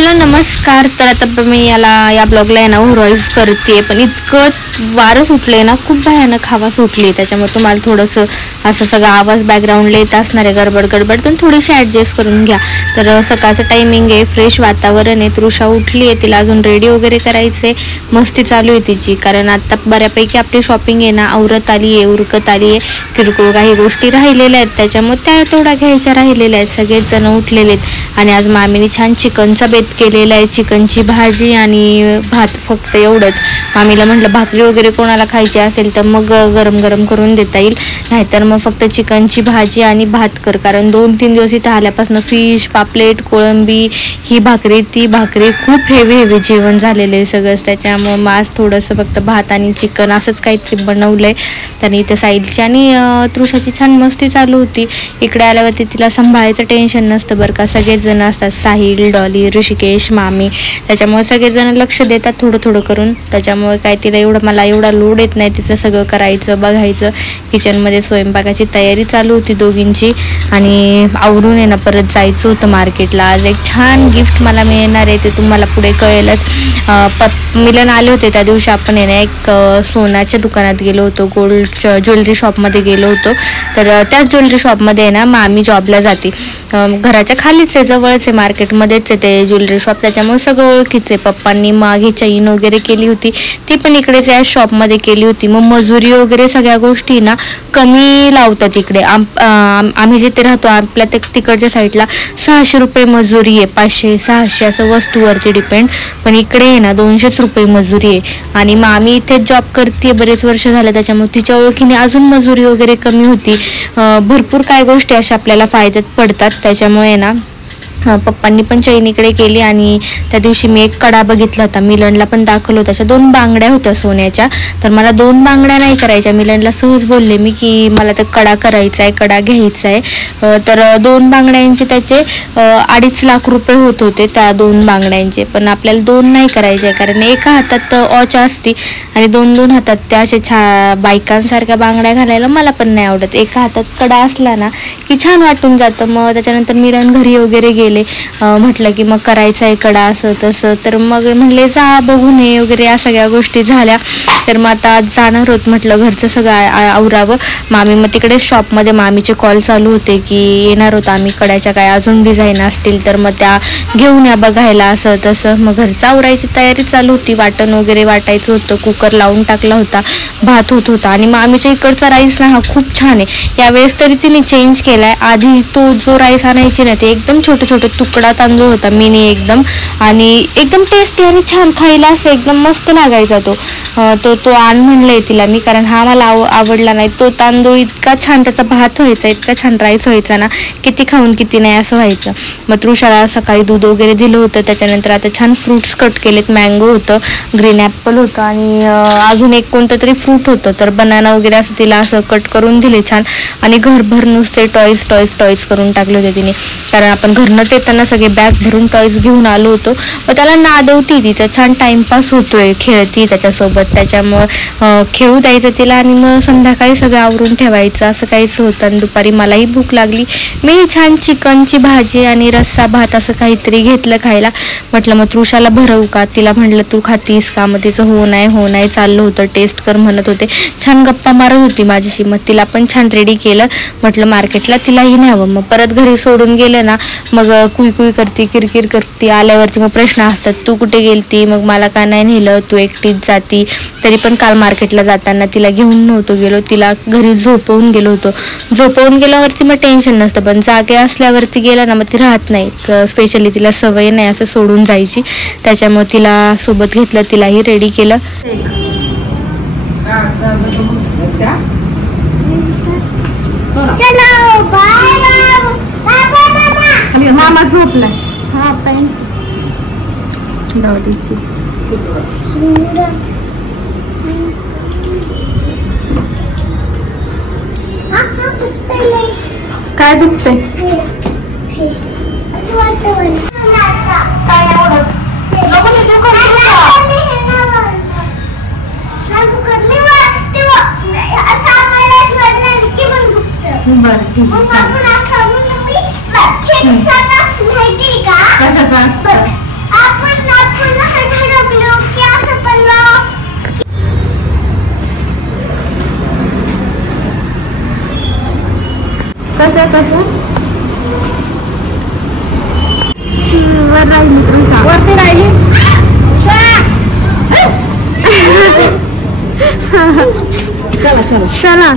Hello नमस्कार. तर आता मी या ब्लॉगला आहे ना व्हॉइस करते, पण इतकं वारं सुटलंय ना, खूप भयानक हवा सुटली, त्याच्यामुळे तुम्हाला थोडंसं असं सगळं आवाज बॅकग्राऊंडला येत असणार आहे, गडबड तर थोडीशी ॲडजस्ट करून घ्या. तर सकाळचं टायमिंग आहे, फ्रेश वातावरण आहे, तृषा उठली आहे, तिला अजून रेडी वगैरे करायचे, मस्ती चालू आहे तिची, कारण आता बऱ्यापैकी आपली शॉपिंग आहे ना आवरत आली आहे, उरकत आली आहे, किरकोळ काही गोष्टी राहिलेल्या आहेत, त्याच्यामुळे त्या थोड्या घ्यायच्या राहिलेल्या आहेत. सगळेच जण उठलेले आहेत आणि आज मामीने छान चिकनचा बेत केलेला आहे, चिकनची भाजी आणि भात, फक्त एवढंच. मामीला म्हटलं भाकरी वगैरे कोणाला खायची असेल तर मग गरम गरम करून देता येईल, नाहीतर मग फक्त चिकनची भाजी आणि भात कर, कारण 2-3 दिवस इथं आल्यापासून फिश, पापलेट, कोळंबी, ही भाकरी ती भाकरी, खूप हेवी जेवण झालेलं आहे सगळंच, त्याच्यामुळे मग आज थोडंसं फक्त भात आणि चिकन असंच काहीतरी बनवलंय. त्याने इथं साईडची आणि तृषाची छान मस्ती चालू होती. इकडे आल्यावरती तिला सांभाळायचं टेन्शन नसतं बरं का, सगळेच जण असतात, साहिल, डॉली, ऋषिकेश, मामी, त्याच्यामुळे सगळेजण लक्ष देतात थोडं करून, त्याच्यामुळे काय तिला मला एवढा लोड येत नाही, तिचं सगळं करायचं बघायचं. किचनमध्ये स्वयंपाकाची तयारी चालू होती दोघींची आणि आवरून आहे ना परत जायचं होतं मार्केटला. आज एक छान गिफ्ट मला मिळणार आहे, ते तुम्हाला पुढे कळेलच. मिलन आले होते त्या दिवशी, आपण आहे ना एक सोन्याच्या दुकानात गेलो होतो, गोल्ड ज्वेलरी शॉपमध्ये गेलो होतो. तर त्याच ज्वेलरी शॉपमध्ये आहे ना मामी जॉबला जाते, घराच्या खालीच आहे, जवळच आहे, मार्केटमध्येच आहे ते ज्वेलरी शॉप, त्याच्यामुळे सगळं ओळखीचं आहे. पप्पांनी मागे चैन वगैरे केली होती, ती पण इकडेच या शॉपमध्ये केली होती. मग मजुरी वगैरे सगळ्या गोष्टी ना कमी लावतात इकडे. आम्ही जिथे राहतो आपल्या तिकडच्या साईडला 600 रुपये मजुरी आहे, 500-600 असं वस्तूवरती डिपेंड, पण इकडे आहे ना 200 रुपये मजुरी आहे. आणि मग आम्ही इथेच जॉब करते बरेच वर्ष झालं, त्याच्यामुळे तिच्या ओळखीने अजून मजुरी वगैरे कमी होती. भरपूर काय गोष्टी अशा आपल्याला फायद्यात पडतात, त्याच्यामुळे ना पप्पांनी पण चैनीकडे केली. आणि त्या दिवशी मी एक कडा बघितला होता, मिलनला पण दाखवलं होतं, अशा 2 बांगड्या होत्या सोन्याच्या, तर मला 2 बांगड्या नाही करायच्या. मिलनला सहज बोलले मी की मला तर कडा करायचा आहे, कडा घ्यायचा आहे, तर 2 बांगड्यांचे त्याचे 2.5 लाख रुपये होत होते त्या 2 बांगड्यांचे. पण आपल्याला 2 नाही करायचे, कारण एका हातात ऑच असती आणि 2 हातात त्या अशा बायकांसारख्या बांगड्या घालायला मला पण नाही आवडत. एका हातात कडा असला ना की छान वाटून जातं. मग त्याच्यानंतर मिलन घरी वगैरे गेले, म्हटलं की मग करायचं आहे कडा असं तसं, तर मग म्हणले जा बघून ये वगैरे, या सगळ्या गोष्टी झाल्या. तर मग आता आज जाणार होत, म्हटलं घरचं सगळं आवरावं. मामी मग तिकडे शॉपमध्ये मामीचे कॉल चालू होते की येणार होतं आम्ही, कड्याच्या काय अजून डिझाईन असतील तर मग त्या घेऊन या बघायला, असं तसं. मग घरचं आवरायची तयारी चालू होती, वाटण वगैरे वाटायचं होतं, कुकर लावून टाकला होता, भात होत होता. आणि मामीच्या इकडचा राईस ना हा खूप छान आहे, यावेळेस तरी तिने चेंज केलाय. आधी तो जो राईस आणायची ना ते एकदम छोटे तुकडा तांदूळ होता, मिनी एकदम, आणि एकदम टेस्टी आणि छान खायला असं एकदम मस्त लागायचा तो आण म्हणलंय तिला मी, कारण हा मला आवडला नाही. तो तांदूळ इतका छान, त्याचा भात व्हायचा, इतका छान राईस व्हायचा ना, किती खाऊन किती नाही असं व्हायचं. मग तृषाला सकाळी दूध वगैरे दिलं होतं, त्याच्यानंतर आता छान फ्रुट्स कट केलेत, मँगो होतं, ग्रीन ॲपल होतं आणि अजून एक कोणतं तरी फ्रूट होतं, तर बनाना वगैरे असं तिला असं कट करून दिले छान. आणि घरभर नुसते टॉईज करून टाकले होते तिने, कारण आपण घरनंच येताना सगळे बॅग भरून टॉईज घेऊन आलो होतो. मग त्याला नादवती तिथं, छान टाइमपास होतोय, खेळती त्याच्यासोबत, त्याच्यामुळं खेळू द्यायचं तिला आणि मग संध्याकाळी सगळं आवरून ठेवायचं, असं काहीच होतं. आणि दुपारी मलाही भूक लागली, मी छान चिकनची भाजी आणि रस्सा भात असं काहीतरी घेतलं खायला. म्हटलं मग तृषाला भरवू का, तिला म्हटलं तू खातीस का, मग तिचं हो नाही चाललं होतं, टेस्ट कर म्हणत होते, छान गप्पा मारत होती माझ्याशी. मग तिला पण छान रेडी केलं, म्हटलं मार्केटला तिलाही न्यावं. मग परत घरी सोडून गेलं ना मग कुई करती, किरकिर करती, आल्यावरती मग प्रश्न असतात, तू कुठे गेलती, मग मला का नाही नेलं, तू एकटीच जाती. तरी पण काल मार्केटला जाताना तिला घेऊन नव्हतो गेलो, तिला घरी झोपवून गेलो होतो. झोपवून गेल्यावरती मग टेन्शन नसतं, पण जागे असल्यावरती गेला ना मग ती राहत नाही, स्पेशली तिला सवय नाही असं सोडून जायची, त्याच्यामुळे तिला सोबत घेतलं, तिलाही रेडी केलं. मामा झोपलाय, हा पॅन्ट डॉलीची काय दुखते, कशाचं असतं राहिली तृषा. वरती राहिली. चला चला चला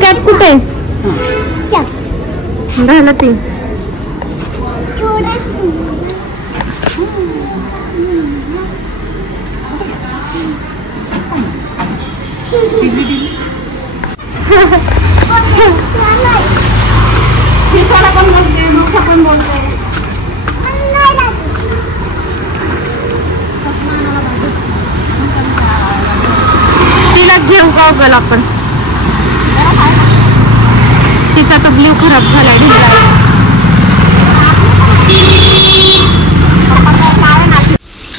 कॅप कुठे राहिला ती. सोना पण बोलते, मोठा पण बोलते. तिला घेऊ का गल आपण. तिचा तो ब्ल्यू खराब झालाय ढिला.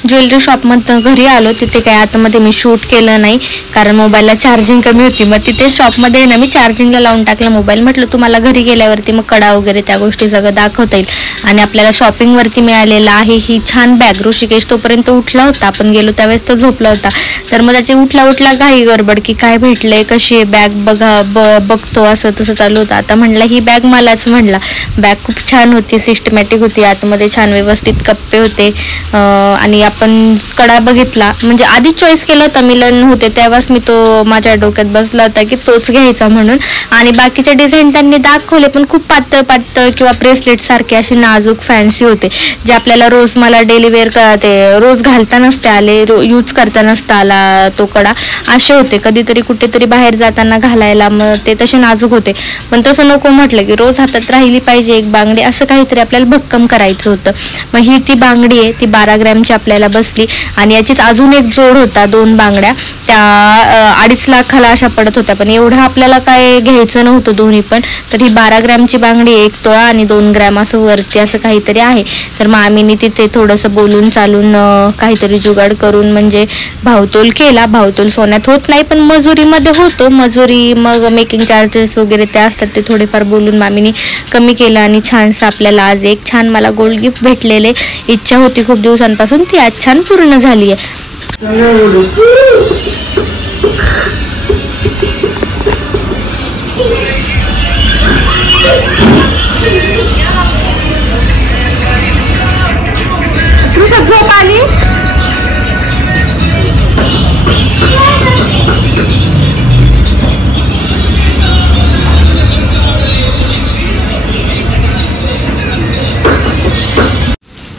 ज्वेलरी शॉपमधनं घरी आलो. तिथे काय आतमध्ये मी शूट केलं नाही कारण मोबाईलला चार्जिंग कमी होती. मग तिथे शॉपमध्ये ना मी चार्जिंगला लावून टाकलं मोबाईल. म्हटलं तुम्हाला घरी गेल्यावरती मग कडा वगैरे त्या गोष्टी सगळं दाखवता येईल. आणि आपल्याला शॉपिंगवरती मिळालेला आहे ही छान बॅग. ऋषिकेश तोपर्यंत उठला होता, आपण गेलो त्यावेळेस तो झोपला होता. तर मग त्याची उठला घाई गडबड की काय भेटलंय, कशी आहे बॅग, बघतो असं तसं चालू होतं. आता म्हणला ही बॅग मलाच. म्हणला बॅग खूप छान होती, सिस्टमॅटिक होती, आतमध्ये छान व्यवस्थित कप्पे होते. आणि आपण कडा बघितला, म्हणजे आधी चॉईस केला होता, मिलन होते तेव्हाच मी तो माझ्या डोक्यात बसला होता की तोच घ्यायचा म्हणून. आणि बाकीचे डिझाईन त्यांनी दाखवले पण खूप पातळ किंवा ब्रेसलेट सारखे असे नाजूक फॅन्सी होते, जे आपल्याला रोज मला डेली वेअर ते रोज घालता नसते आले, यूज करता नसता आला तो कडा, असे होते. कधीतरी कुठेतरी बाहेर जाताना घालायला मग ते तसे नाजूक होते. पण तसं नको, म्हटलं की रोज हातात राहिली पाहिजे एक बांगडी, असं काहीतरी आपल्याला भक्कम करायचं होतं. मग ही ती बांगडी आहे, ती 12 ग्रॅमची आपल्याला बसली. आणि याचीच अजून एक जोड होता, 2 बांगड्या, त्या 2.5 लाखाला अशा पडत होत्या. पण एवढं आपल्याला काय घ्यायचं नव्हतं दोन्ही पण. तर ही 12 ग्रॅमची बांगडी 1 तोळा आणि 2 ग्रॅम असं वरती असं काहीतरी आहे. तर मग आम्ही तिथे थोडंसं बोलून चालून काहीतरी जुगाड करून म्हणजे भावतोल केला. भावतोल सोन्यात होत नाही पण मजुरीमध्ये होतो. मजुरी मग मेकिंग चार्जेस वगैरे ते असतात, ते थोडेफार बोलून मामीनी कमी केलं. आणि छानसं आपल्याला आज एक छान मला गोल्ड गिफ्ट भेटलेले. इच्छा होती खूप दिवसांपासून, ती आज छान पूर्ण झाली आहे. झोप आली.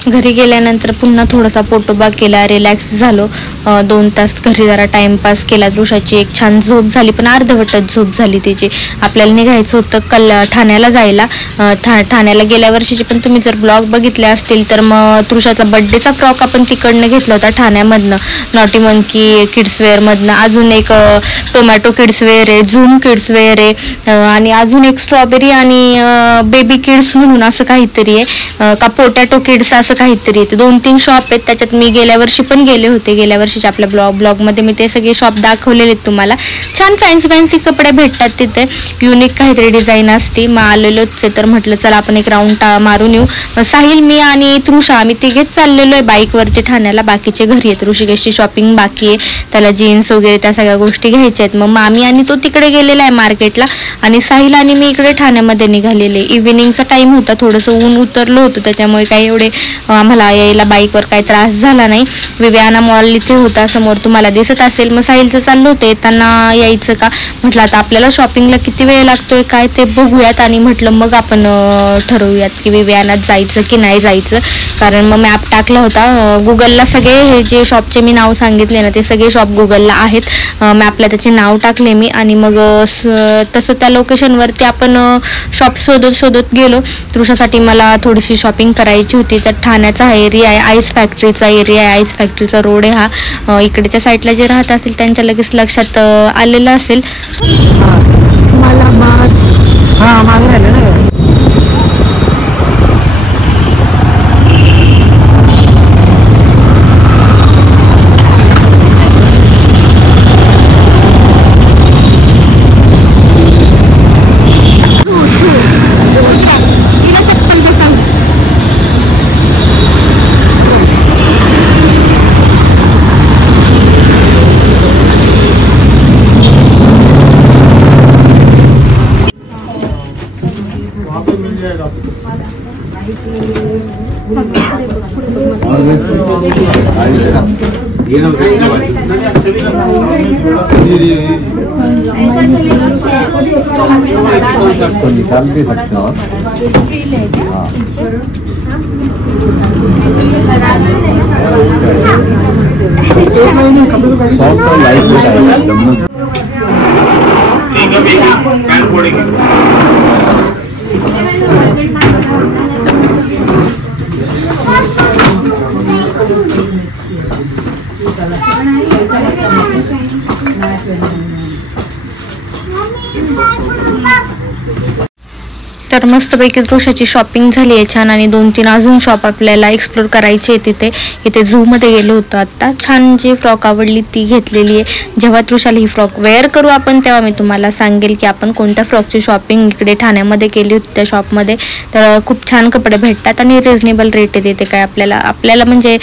घरी गेल्यानंतर पुन्हा थोडासा पोटोबा केला, रिलॅक्स झालो. 2 तास घरी जरा टाइमपास केला. दृशाची एक छान झोप झाली, पण अर्धवटच झोप झाली तिची. आपल्याला निघायचं होतं ठाण्याला जायला. ठाण्याला गेल्या वर्षीचे पण तुम्ही जर ब्लॉग बघितले असतील तर मग तृषाचा बड्डेचा फ्रॉक आपण तिकडनं घेतला होता ठाण्यामधनं, नॉटी मंकी किड्सवेअरमधनं. अजून एक टोमॅटो किड्सवेअर आहे, झूम किड्सवेअर आहे, आणि अजून एक स्ट्रॉबेरी आणि बेबी किड्स म्हणून असं काहीतरी आहे, का पोटॅटो किड्स असं काहीतरी आहे. 2-3 शॉप आहेत. त्याच्यात मी गेल्या वर्षी पण गेले होते. गेल्या वर्षीच्या आपल्या ब्लॉगमध्ये मी ते सगळे शॉप दाखवलेले आहेत तुम्हाला. छान फॅन्सी कपडे भेटतात तिथे, युनिक काहीतरी डिझाईन असते. मग आलेलोच आहे तर म्हटलं चला आपण एक राऊंड मारून येऊ. मग साहिल, मी आणि तृषा आम्ही तिघेच चाललेलो आहे बाईकवरती ठाण्याला. बाकीचे घरी आहेत. ऋषिकेशची शॉपिंग बाकी आहे, त्याला जीन्स वगैरे त्या सगळ्या गोष्टी घ्यायच्या आहेत. मग मामी आणि तो तिकडे गेलेला आहे मार्केटला, आणि साहिल आणि मी इकडे ठाण्यामध्ये निघालेले. इव्हिनिंगचा टाइम होता, थोडंसं ऊन उतरलं होतं, त्याच्यामुळे काही एवढे आम्हाला यायला बाईकवर काही त्रास झाला नाही. विवियाना मॉल इथे होता समोर, तुम्हाला दिसत असेल. मग साहिलचं चाललं होतं येताना यायचं का, म्हटलं आता आपल्याला शॉपिंगला किती वेळ लागतोय काय ते बघूयात, आणि म्हटलं मग आपण ठरवूयात की विवियानात जायचं की नाही जायचं. कारण मग मॅप टाकला होता गुगलला, सगळे हे जे शॉपचे मी नाव सांगितले ना ते सगळे शॉप गुगलला आहेत. मॅपला त्याचे नाव टाकले मी, आणि मग तसं त्या लोकेशनवरती आपण शॉप शोधत गेलो. तृषासाठी मला थोडीशी शॉपिंग करायची होती. तर ठाण्याचा हा एरिया आहे, आईस फॅक्टरीचा एरिया आहे, आईस फॅक्टरीचा रोड आहे हा. इकडच्या साईडला जे राहत असेल त्यांच्या लगेच लक्षात आलेलं असेल. मला निकाल भी सकते हो। सॉफ्ट लाइट वेट आएगा। तर मस्तपैकी तृषाची शॉपिंग झाली आहे छान आणि 2-3 अजून शॉप आपल्याला एक्सप्लोर करायची आहे तिथे. इथे झूमध्ये गेलो होतो आता. छान जी फ्रॉक आवडली ती घेतलेली आहे. जेव्हा तृषाला ही फ्रॉक वेअर करू आपण तेव्हा मी तुम्हाला सांगेल की आपण कोणत्या फ्रॉकची शॉपिंग इकडे ठाण्यामध्ये केली होती त्या शॉपमध्ये. तर खूप छान कपडे भेटतात आणि रिजनेबल रेट आहे तिथे. काय आपल्याला म्हणजे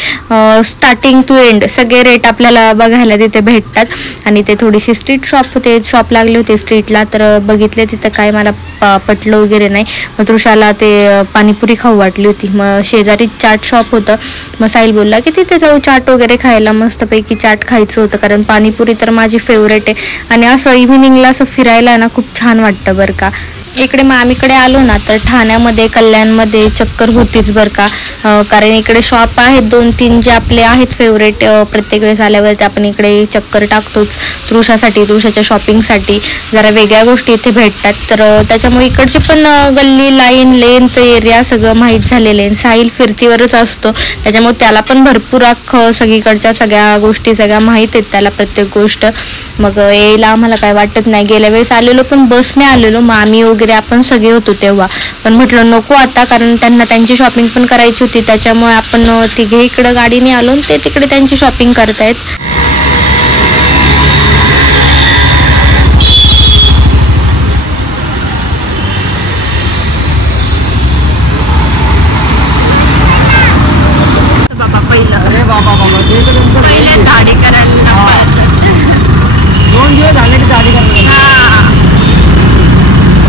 स्टार्टिंग टू एंड सगळे रेट आपल्याला बघायला तिथे भेटतात. आणि ते थोडीशी स्ट्रीट शॉप लागले होते स्ट्रीटला. तर बघितले तिथं काय मला पटलं वगैरे नाही. मग तृषाला ते पाणीपुरी खाऊ वाटली होती. मग शेजारी चाट शॉप होतं. मग साहिल बोलला की तिथे जाऊ चाट वगैरे खायला. मस्तपैकी चाट खायचं होतं कारण पाणीपुरी तर माझी फेवरेट आहे. आणि असं इव्हिनिंगला असं फिरायला ना खूप छान वाटतं बरं का. इकडे मामीकडे आलो ना तर ठाण्यामध्ये कल्याणमध्ये चक्कर होतीच बरं का. कारण इकडे शॉप आहेत 2-3 जे आपले आहेत फेवरेट. प्रत्येक वेळेस आल्यावरती आपण इकडे चक्कर टाकतोच तृषाच्या शॉपिंगसाठी. जरा वेगळ्या गोष्टी इथे भेटतात. तर त्याच्यामुळे इकडचे पण गल्ली लाईन लेंथ एरिया सगळं माहीत झालेलं आहे. साहिल फिरतीवरच असतो त्याच्यामुळे त्याला पण भरपूर सगळीकडच्या सगळ्या गोष्टी सगळ्या माहीत आहेत त्याला प्रत्येक गोष्ट. मग यायला आम्हाला काय वाटत नाही. गेल्या वेळेस आलेलो पण बसने आलेलो मामी वगैरे आपण सगळे होतो तेव्हा. पण म्हटलं नको आता कारण त्यांना त्यांची शॉपिंग पण करायची होती. त्याच्यामुळे आपण तिघे इकडं गाडीने आलो ते तिकडे त्यांची शॉपिंग करतायत. पहिले दाढी करायला दोन दिवस झाले की दाढी करायला.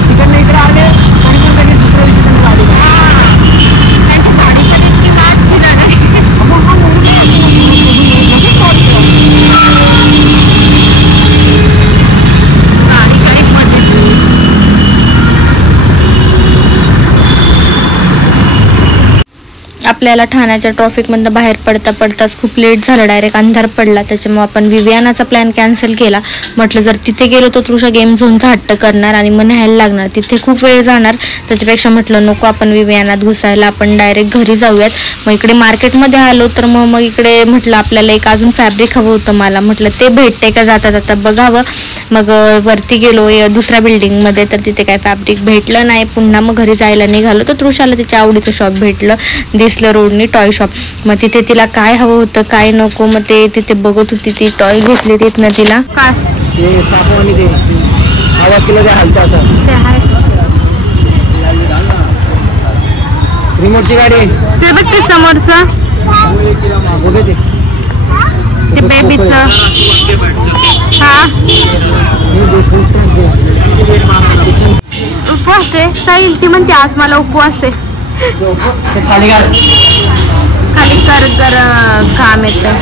तिकडनं इकडे आले तरी पण लगेच दुसऱ्या दिवशी त्यांनी दाढी करायला. त्यांची दाढी पण इतकी वाट फिरत आहे. दाढी काही मध्ये आपल्याला ठाण्याच्या ट्रॉफिकमधनं बाहेर पडताच खूप लेट झालं. डायरेक्ट अंधार पडला. त्याच्यामुळे आपण विवियानाचा प्लॅन कॅन्सल केला. म्हटलं जर तिथे गेलो तर तृषा गेम झोनचा हट्ट करणार आणि मग न्यायला लागणार. तिथे खूप वेळ जाणार. त्याच्यापेक्षा म्हटलं नको आपण विवियानात घुसायला आपण डायरेक्ट घरी जाऊयात. मग इकडे मार्केटमध्ये आलो तर मग इकडे म्हटलं आपल्याला एक अजून फॅब्रिक हवं होतं मला. म्हटलं ते भेटते का जाता बघावं. मग वरती गेलो दुसऱ्या बिल्डिंगमध्ये तर तिथे काय फॅब्रिक भेटलं नाही. पुन्हा मग घरी जायला निघालो तर तृषाला तिच्या आवडीचं शॉप भेटलं दिसलं रोडनी टॉय शॉप. मग तिथे तिला काय हवं होतं काय नको मग ते तिथे बघत होती. ती टॉय घेतली तिथनं तिला. काय रिमोटची गाडी ते बघ ते समोरचं ते बेबीचं. हा उपवास आहे साहिल. ती म्हणते आज मला उपवास आहे. खाली खाली कर जर काम येतं.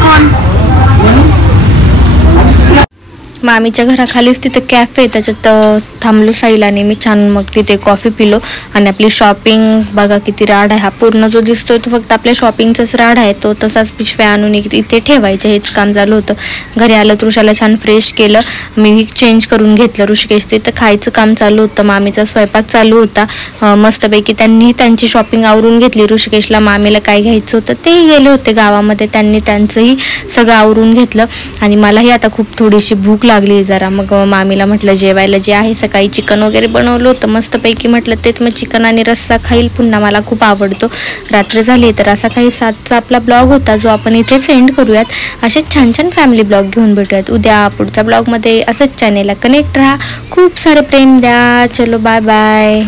कोण मामीच्या घराखालीच तिथे कॅफे आहे. त्याच्यात थांबलो साहिल आणि मी छान. मग तिथे कॉफी पिलो आणि आपली शॉपिंग बघा किती राड आहे. हा पूर्ण जो दिसतोय तो फक्त आपल्या शॉपिंगचाच राड आहे. तो तसाच पिशव्या आणून इथे ठेवायचे हेच काम झालं होतं. घरी आलं तृषाला छान फ्रेश केलं. मी चेंज करून घेतलं. ऋषिकेश तिथं खायचं काम चालू होतं. मामीचा स्वयंपाक चालू होता. मस्तपैकी त्यांनी त्यांची शॉपिंग आवरून घेतली. ऋषिकेशला मामीला काय घ्यायचं होतं ते गेले होते गावामध्ये. त्यांनी त्यांचंही सगळं आवरून घेतलं. आणि मलाही आता खूप थोडीशी भूक लागली जरा. मग मामीला म्हटलं जेवायला जे आहे सकाळी चिकन वगैरे बनवलं होतं मस्तपैकी. म्हटलं तेच मग चिकन आणि रस्सा खाईल. पुन्हा मला खूप आवडतो. रात्र झाली तर असा काही 7चा आपला ब्लॉग होता जो आपण इथेच एंड करूयात. असेच छान छान फॅमिली ब्लॉग घेऊन भेटूयात उद्या पुढच्या ब्लॉगमध्ये. असंच चॅनेलला कनेक्ट राहा. खूप सारं प्रेम द्या. चलो बाय बाय.